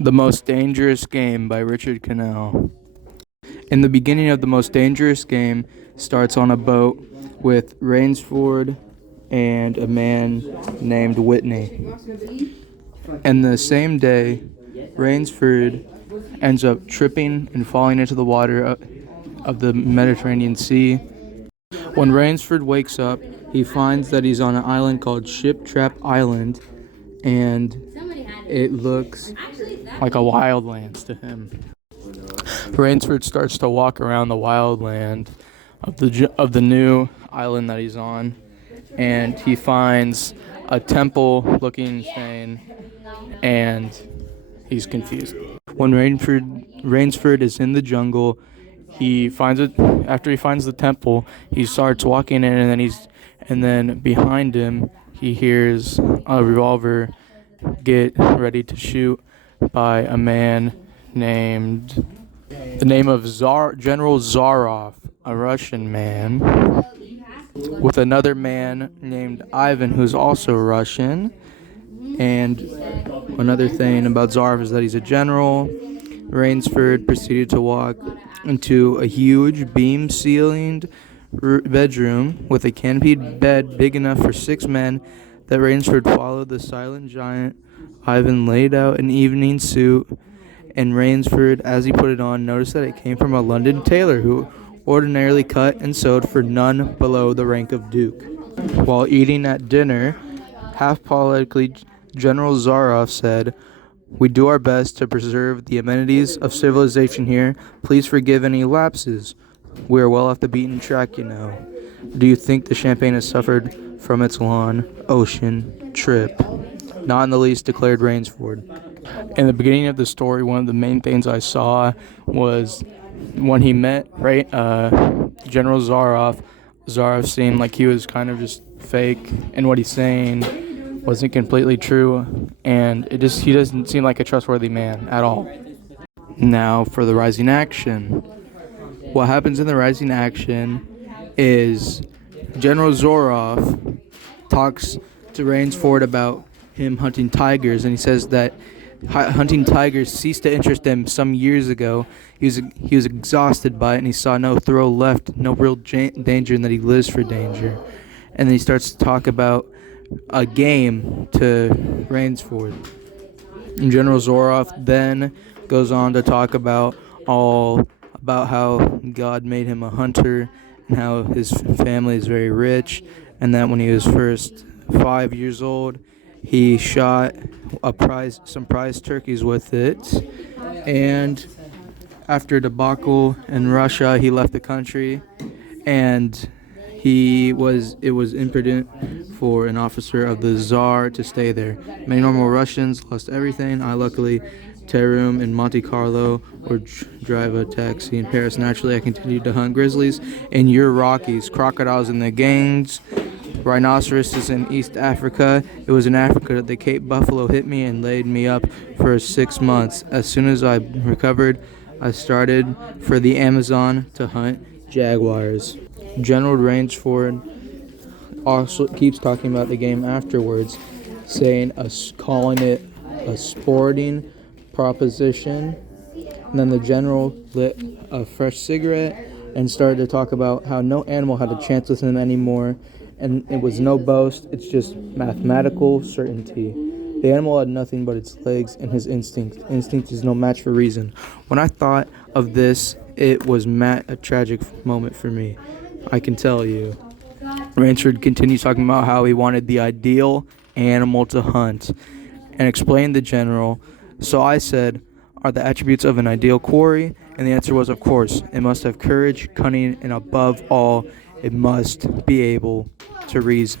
The Most Dangerous Game by Richard Cannell. In the beginning of The Most Dangerous Game starts on a boat with Rainsford and a man named Whitney. And the same day, Rainsford ends up tripping and falling into the water of the Mediterranean Sea. When Rainsford wakes up, he finds that he's on an island called Ship Trap Island, and it looks like a wildlands to him. Rainsford starts to walk around the wildland of the new island that he's on, and he finds a temple-looking thing, and he's confused. When Rainsford is in the jungle, he finds it. After he finds the temple, he starts walking in, and then behind him, he hears a revolver get ready to shoot by a man named the name of General Zarov, a Russian man, with another man named Ivan, who's also Russian. And another thing about Zarov is that he's a general. Rainsford proceeded to walk into a huge beam-ceilinged bedroom with a canopied bed big enough for 6 men. That Rainsford followed the silent giant. Ivan laid out an evening suit, and Rainsford, as he put it on, noticed that it came from a London tailor who ordinarily cut and sewed for none below the rank of duke. While eating at dinner, half politically, General Zarov said, "We do our best to preserve the amenities of civilization here. Please forgive any lapses. We are well off the beaten track, you know. Do you think the champagne has suffered from its long ocean trip?" "Not in the least," declared Rainsford. In the beginning of the story, one of the main things I saw was when he met General Zarov. Zarov seemed like he was kind of just fake, and what he's saying wasn't completely true, and he doesn't seem like a trustworthy man at all. Now for the rising action. What happens in the rising action is General Zorov talks to Rainsford about him hunting tigers, and he says that hunting tigers ceased to interest him some years ago. He was exhausted by it, and he saw no thrill left, no real danger, and that he lives for danger. And then he starts to talk about a game to Rainsford. And General Zorov then goes on to talk about how God made him a hunter, and how his family is very rich, and that when he was first 5 years old, he shot some prize turkeys with it, and after a debacle in Russia, he left the country, and it was imprudent for an officer of the Tsar to stay there. Many normal Russians lost everything. I luckily take a room in Monte Carlo or drive a taxi in Paris. Naturally, I continued to hunt grizzlies in your Rockies, crocodiles in the gangs, rhinoceroses in East Africa. It was in Africa that the Cape buffalo hit me and laid me up for 6 months. As soon as I recovered, I started for the Amazon to hunt jaguars. General Rainsford also keeps talking about the game afterwards, calling it a sporting proposition. And then the general lit a fresh cigarette and started to talk about how no animal had a chance with him anymore, and it was no boast, it's just mathematical certainty. The animal had nothing but its legs and his instinct. Instinct is no match for reason. When I thought of this, it was a tragic moment for me, I can tell you. Rainsford continues talking about how he wanted the ideal animal to hunt, and explained the general. So I said, "Are the attributes of an ideal quarry?" And the answer was, of course. It must have courage, cunning, and above all, it must be able to reason.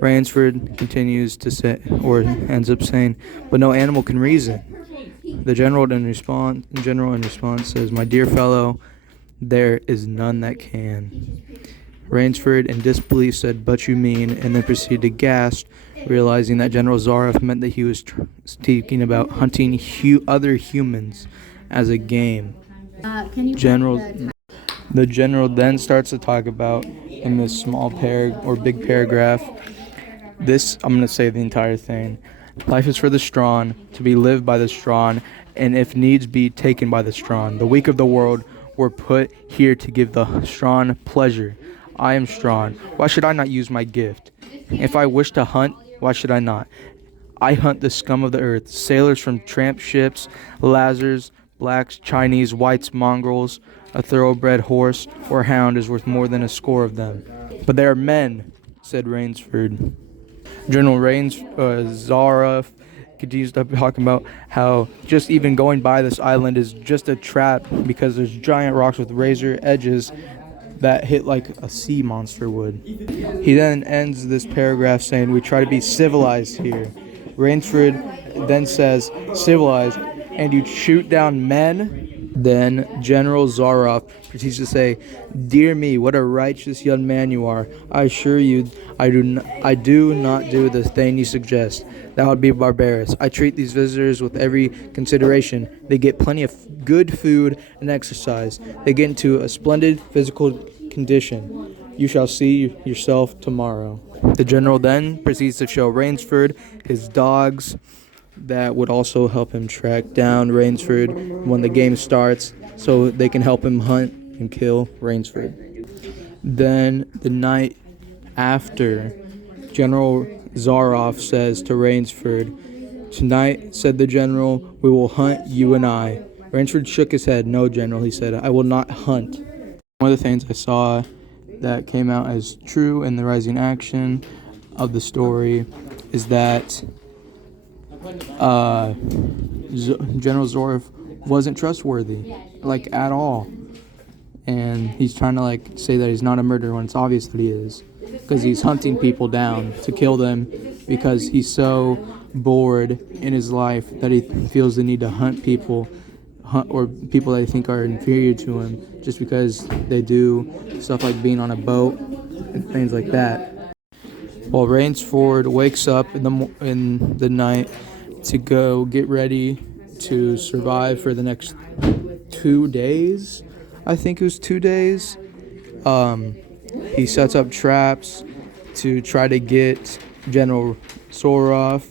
Rainsford continues to say, or ends up saying, "But no animal can reason." The general in response says, "My dear fellow, there is none that can." Rainsford, in disbelief, said, "But you mean," and then proceeded to gasp, realizing that General Zarov meant that he was speaking about hunting other humans as a game. The general then starts to talk about, in this small big paragraph, I'm going to say the entire thing. Life is for the strong, to be lived by the strong, and if needs be, taken by the strong. The weak of the world were put here to give the strong pleasure. I am strong. Why should I not use my gift? If I wish to hunt, why should I not? I hunt the scum of the earth, sailors from tramp ships, Lazars, blacks, Chinese, whites, mongrels. A thoroughbred horse or hound is worth more than a score of them. But they are men, said Rainsford. General Zaroff continues to talking about how just even going by this island is just a trap because there's giant rocks with razor edges that hit like a sea monster would. He then ends this paragraph saying, "We try to be civilized here." Rainsford then says, "Civilized, and you shoot down men?" Then General Zaroff proceeds to say, "Dear me, what a righteous young man you are. I assure you, I do not do the thing you suggest. That would be barbarous. I treat these visitors with every consideration. They get plenty of good food and exercise. They get into a splendid physical condition. You shall see yourself tomorrow." The general then proceeds to show Rainsford his dogs that would also help him track down Rainsford when the game starts, so they can help him hunt and kill Rainsford. Then the night after, General Zaroff says to Rainsford, "Tonight," said the general, "we will hunt, you and I." Rainsford shook his head. "No, General," he said, "I will not hunt." One of the things I saw that came out as true in the rising action of the story is that General Zaroff wasn't trustworthy, like, at all. And he's trying to, like, say that he's not a murderer when it's obvious that he is. Because he's hunting people down to kill them because he's so bored in his life that he feels the need to hunt people or people that I think are inferior to him just because they do stuff like being on a boat and things like that. While Rainsford wakes up in the night to go get ready to survive for the next 2 days, I think it was 2 days, he sets up traps to try to get General Zaroff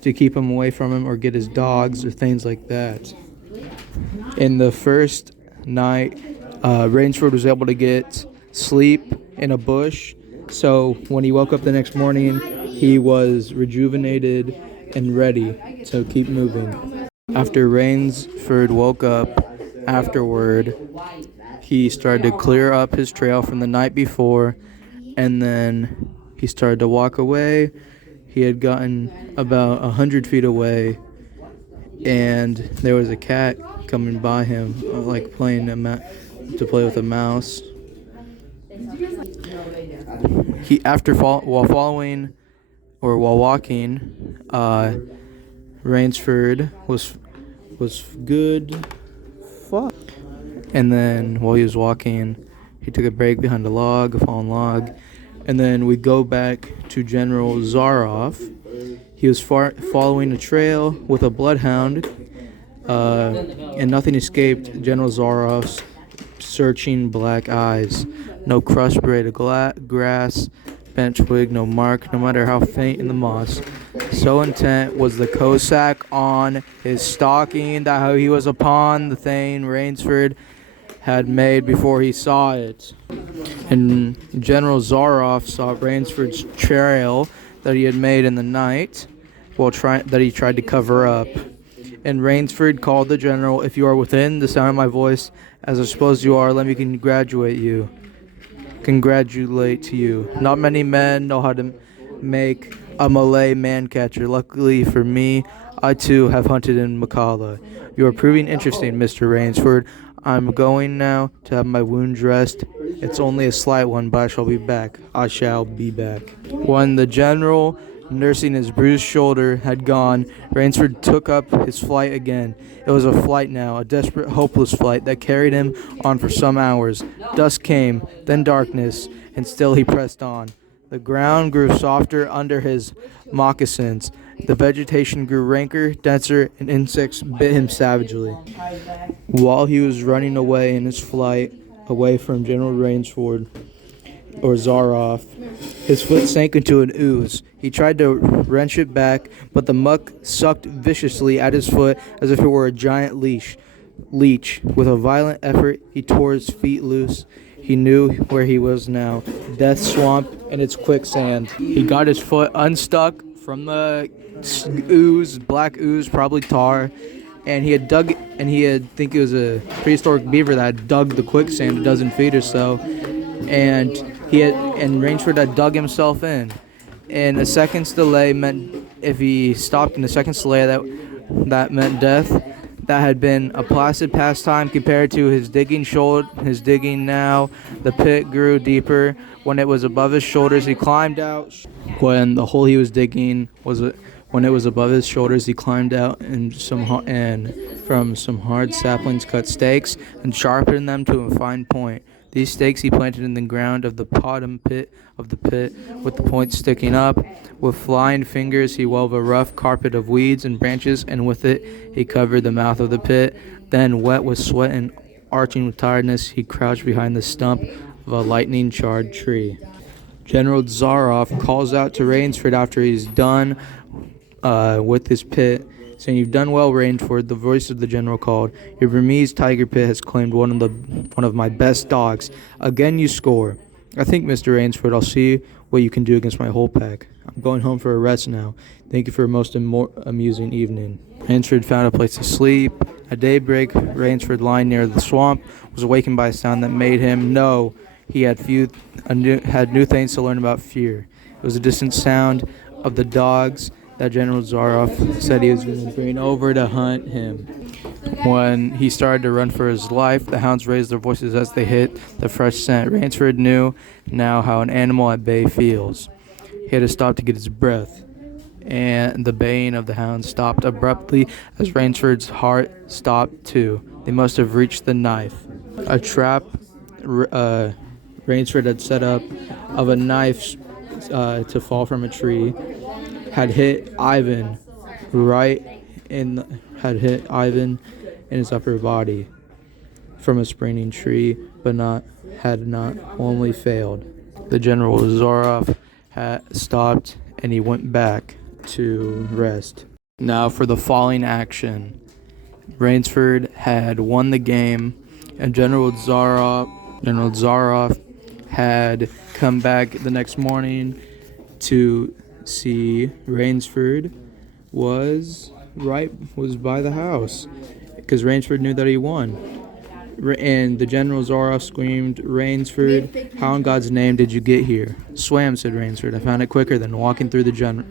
to keep him away from him or get his dogs or things like that. In the first night, Rainsford was able to get sleep in a bush, so when he woke up the next morning, he was rejuvenated and ready to keep moving. After Rainsford woke up afterward, he started to clear up his trail from the night before, and then he started to walk away. He had gotten about 100 feet away, and there was a cat coming by him, like playing to play with a mouse. He while walking, Rainsford was good. Fuck. And then while he was walking, he took a break behind a fallen log, and then we go back to General Zaroff. He was following a trail with a bloodhound, and nothing escaped General Zaroff's searching black eyes. No crust braided grass, bent twig, no mark, no matter how faint in the moss. So intent was the Cossack on his stalking that he was upon the thing Rainsford had made before he saw it. And General Zaroff saw Rainsford's trail that he had made in the night, that he tried to cover up. And Rainsford called the general, "If you are within the sound of my voice, as I suppose you are, let me congratulate to you. Not many men know how to make a Malay man catcher. Luckily for me, I too have hunted in Makala. You are proving interesting, Mr. Rainsford. I'm going now to have my wound dressed. It's only a slight one, but I shall be back. When the general, nursing his bruised shoulder, had gone, Rainsford took up his flight again. It was a flight now, a desperate, hopeless flight that carried him on for some hours. Dusk came, then darkness, and still he pressed on. The ground grew softer under his moccasins. The vegetation grew ranker, denser, and insects bit him savagely. While he was running away in his flight, away from General Rainsford, or Zaroff. His foot sank into an ooze. He tried to wrench it back, but the muck sucked viciously at his foot as if it were a giant leech. With a violent effort, he tore his feet loose. He knew where he was now, Death Swamp and its quicksand. He got his foot unstuck from the ooze, black ooze, probably tar, and he had think it was a prehistoric beaver that had dug the quicksand a dozen feet or so, and Rainsford had dug himself in. And a second's delay meant, if he stopped in a second's delay, that meant death. That had been a placid pastime compared to his digging now. The pit grew deeper. When it was above his shoulders, he climbed out. When the hole he was digging when it was above his shoulders, he climbed out and from some hard saplings cut stakes and sharpened them to a fine point. These stakes he planted in the ground of the bottom pit with the points sticking up. With flying fingers he wove a rough carpet of weeds and branches, and with it he covered the mouth of the pit. Then, wet with sweat and arching with tiredness, he crouched behind the stump of a lightning-charred tree. General Zaroff calls out to Rainsford after he's done with his pit, saying, "You've done well, Rainsford," the voice of the general called. "Your Burmese tiger pit has claimed one of my best dogs. Again you score. I think, Mr. Rainsford, I'll see what you can do against my whole pack. I'm going home for a rest now. Thank you for a most amusing evening." Rainsford found a place to sleep. At daybreak, Rainsford, lying near the swamp, was awakened by a sound that made him know he had new things to learn about fear. It was a distant sound of the dogs that General Zaroff said he was going to bring over to hunt him. When he started to run for his life, the hounds raised their voices as they hit the fresh scent. Rainsford knew now how an animal at bay feels. He had to stop to get his breath, and the baying of the hounds stopped abruptly as Rainsford's heart stopped too. They must have reached the knife. A trap Rainsford had set up of a knife to fall from a tree had hit Ivan in his upper body from a springing tree, but had not only failed. The General Zaroff had stopped, and he went back to rest. Now for the falling action. Rainsford had won the game, and General Zaroff had come back the next morning to see Rainsford was by the house, because Rainsford knew that he won. And the General Zaroff screamed, "Rainsford, how in God's name did you get here?" "Swam," said Rainsford. "I found it quicker than walking through the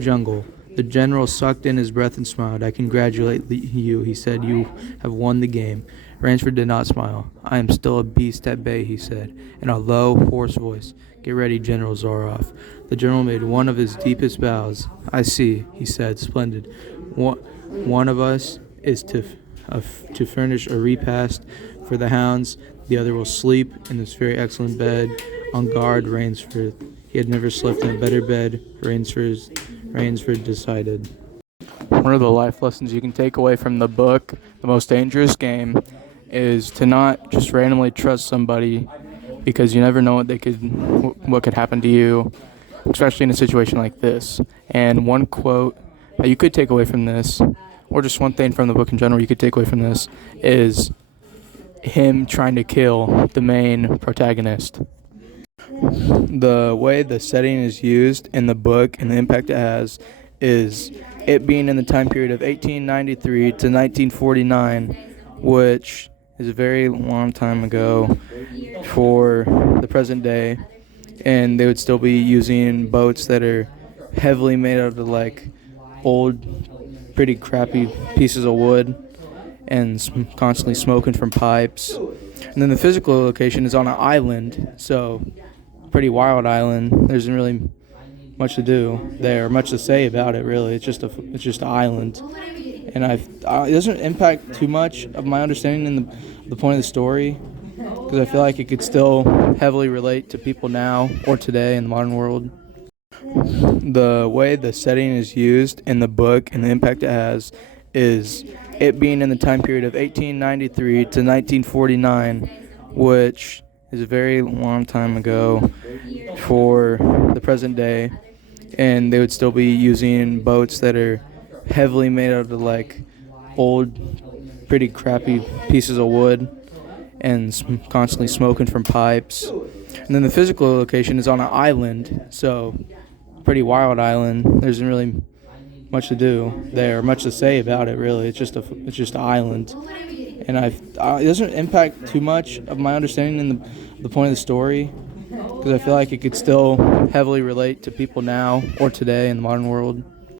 jungle." The general sucked in his breath and smiled. "I congratulate you," he said. "You have won the game." Rainsford did not smile. "I am still a beast at bay," he said, in a low, hoarse voice. "Get ready, General Zaroff." The general made one of his deepest bows. "I see," he said. "Splendid. One of us is to furnish a repast for the hounds. The other will sleep in this very excellent bed. On guard, Rainsford." He had never slept in a better bed, Rainsford decided. One of the life lessons you can take away from the book, The Most Dangerous Game, is to not just randomly trust somebody, because you never know what could happen to you, especially in a situation like this. And one quote that you could take away from this, or just one thing from the book in general you could take away from this, is him trying to kill the main protagonist. The way the setting is used in the book and the impact it has is it being in the time period of 1893 to 1949, which is a very long time ago for the present day, and they would still be using boats that are heavily made out of like old, pretty crappy pieces of wood and constantly smoking from pipes. And then the physical location is on an island, so pretty wild island. There isn't really much to do there, much to say about it really. It's just an island, and it doesn't impact too much of my understanding in the point of the story, because I feel like it could still heavily relate to people now or today in the modern world. The way the setting is used in the book and the impact it has is it being in the time period of 1893 to 1949, which is a very long time ago for the present day, and they would still be using boats that are heavily made out of like old, pretty crappy pieces of wood and constantly smoking from pipes. And then the physical location is on an island, so pretty wild island. There isn't really much to do there, much to say about it. Really, it's just an island, and it doesn't impact too much of my understanding in the point of the story, because I feel like it could still heavily relate to people now or today in the modern world.